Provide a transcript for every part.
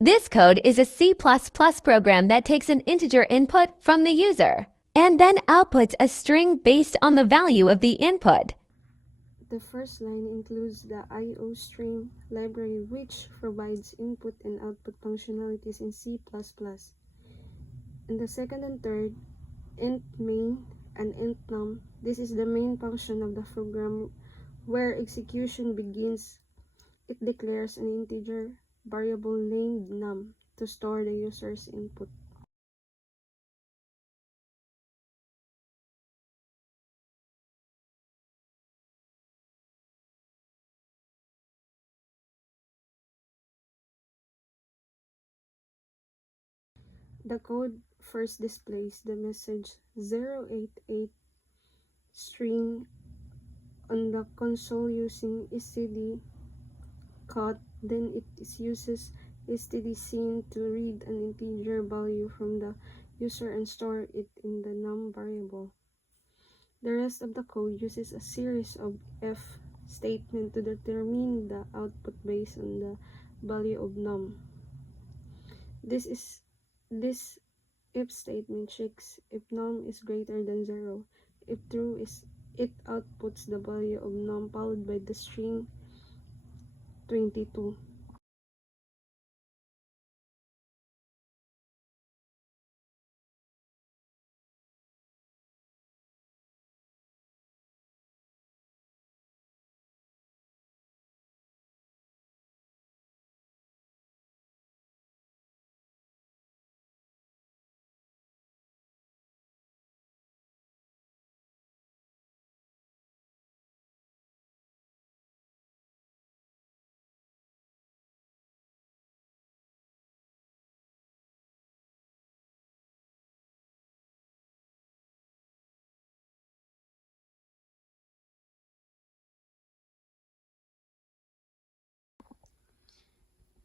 This code is a C++ program that takes an integer input from the user and then outputs a string based on the value of the input. The first line includes the IOString library, which provides input and output functionalities in C++. In the second and third, int main and int num. This is the main function of the program where execution begins. It declares an integer variable named num to store the user's input. The code first displays the message 088 string on the console using stdcut. Then it uses stdcin to read an integer value from the user and store it in the num variable. The rest of the code uses a series of if statements to determine the output based on the value of num. This if statement checks if num is greater than 0. If true, it outputs the value of num followed by the string 22.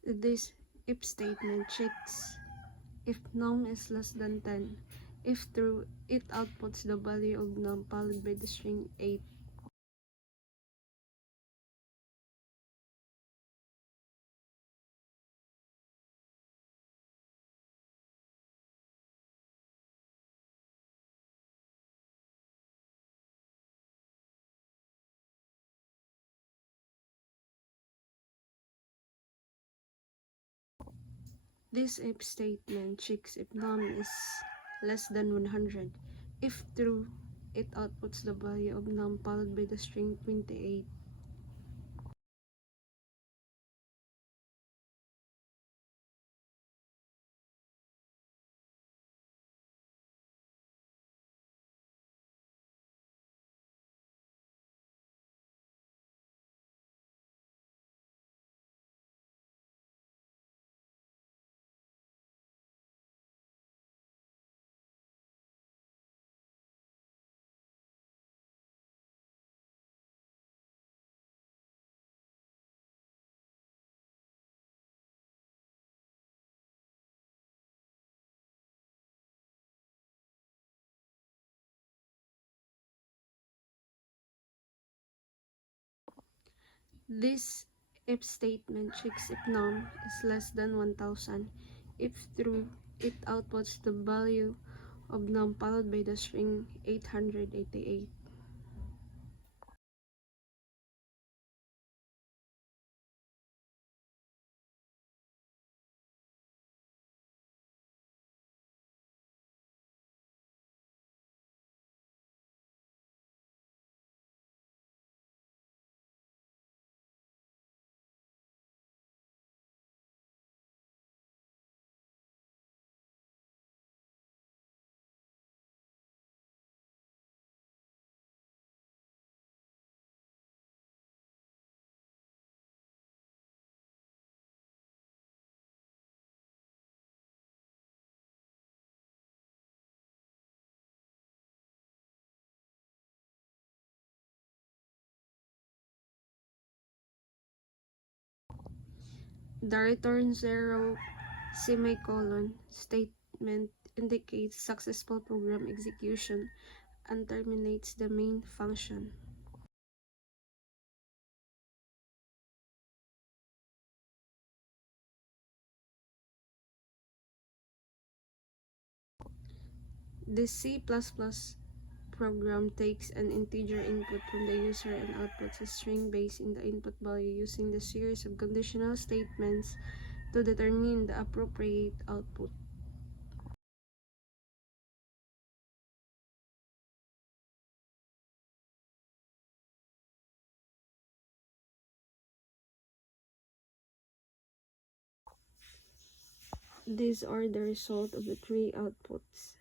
This if statement checks if num is less than 10. If true, it outputs the value of num followed by the string 8. This if statement checks if num is less than 100. If true, it outputs the value of num followed by the string 28. This if statement checks if num is less than 1000. If true, it outputs the value of num followed by the string 888. The return 0 semicolon statement indicates successful program execution and terminates the main function. This C++ program takes an integer input from the user and outputs a string based in the input value using the series of conditional statements to determine the appropriate output. These are the result of the three outputs.